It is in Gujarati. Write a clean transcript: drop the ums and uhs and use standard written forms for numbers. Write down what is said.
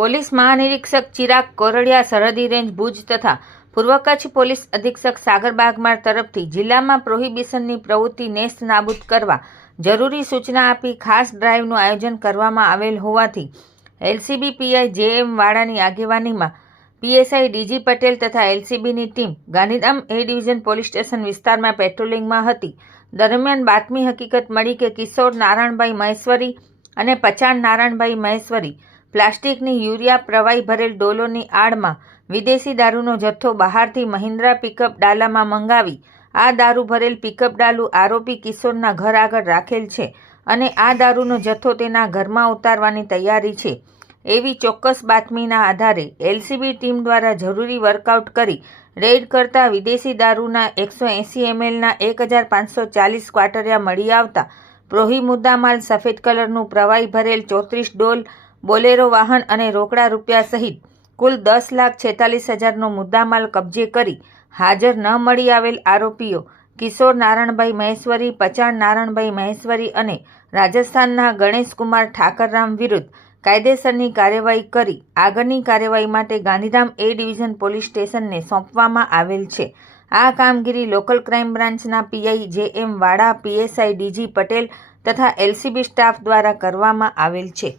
પોલીસ મહાનિરીક્ષક ચિરાગ કોરડિયા સરહદી રેન્જ ભુજ તથા પૂર્વ કચ્છ પોલીસ અધિક્ષક સાગર બાગમાર તરફથી જિલ્લામાં પ્રોહિબિશનની પ્રવૃત્તિ નેસ્ત નાબૂદ કરવા જરૂરી સૂચના આપી ખાસ ડ્રાઇવનું આયોજન કરવામાં આવેલ હોવાથી એલસીબી પીઆઈ જેએમ વાડાની આગેવાનીમાં પીએસઆઈ ડીજી પટેલ તથા એલસીબીની team Gandhidham A division police station વિસ્તારમાં પેટ્રોલિંગમાં હતી. દરમિયાન બાતમી હકીકત મળી કે કિશોર નારાયણભાઈ મહેશ્વરી અને પચાણ નારાયણભાઈ મહેશ્વરી પ્લાસ્ટિકની યુરિયા પ્રવાહી ભરેલ ડોલોની આડમાં વિદેશી દારૂનો જથ્થો બહારથી મહિન્દ્રા પિકઅપ ડાલામાં મંગાવી આ દારૂ ભરેલ પિકઅપ ડાલું આરોપી કિશોરના ઘર આગળ રાખેલ છે અને આ દારૂનો જથ્થો તેના ઘરમાં ઉતારવાની તૈયારી છે એવી ચોક્કસ બાતમીના આધારે એલસીબી ટીમ દ્વારા જરૂરી વર્કઆઉટ કરી રેડ કરતા વિદેશી દારૂના 180 mlના 1540 ક્વાટરિયા મળી આવતા પ્રોહી મુદ્દામાલ સફેદ કલરનું પ્રવાહી ભરેલ 34 ડોલ બોલેરો વાહન અને રોકડા રૂપિયા સહિત કુલ 10,46,000નો મુદ્દામાલ કબજે કરી હાજર ન મળી આવેલ આરોપીઓ કિશોર નારાયણભાઈ મહેશ્વરી, પચાણ નારાયણભાઈ મહેશ્વરી અને રાજસ્થાનના ગણેશકુમાર ઠાકરરામ વિરુદ્ધ કાયદેસરની કાર્યવાહી કરી આગળની કાર્યવાહી માટે ગાંધીધામ એ ડિવિઝન પોલીસ સ્ટેશનને સોંપવામાં આવેલ છે. આ કામગીરી લોકલ ક્રાઇમ બ્રાન્ચના પીઆઈ જેએમ વાડા, પીએસઆઈ ડીજી પટેલ તથા એલસીબી સ્ટાફ દ્વારા કરવામાં આવેલ છે.